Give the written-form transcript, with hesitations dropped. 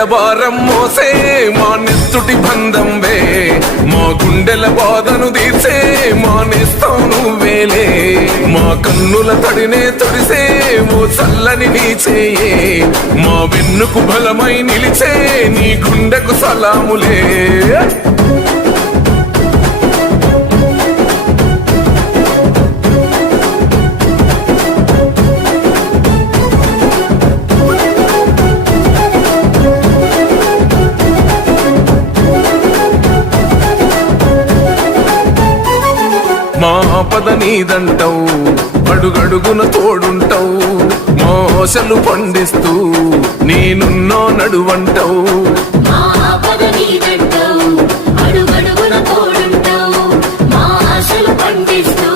వేల భారం మోసే మా నెత్తుటి బంధంవే, మా గుండెల బాధను తీసే మా నేస్తం నువ్వేలే. మా కన్నుల తడినే తొడిసే ఓ చల్లని నీ చేయే, మా వెన్నుకు బలమై నిలిచే నీ గుండెకు సలాములే. మా పద నీదంటావు, అడుగడుగున తోడుంటావు, మోసలు పండిస్తూ నేనున్నో నడువంటావు. మా పద నీదంటావు,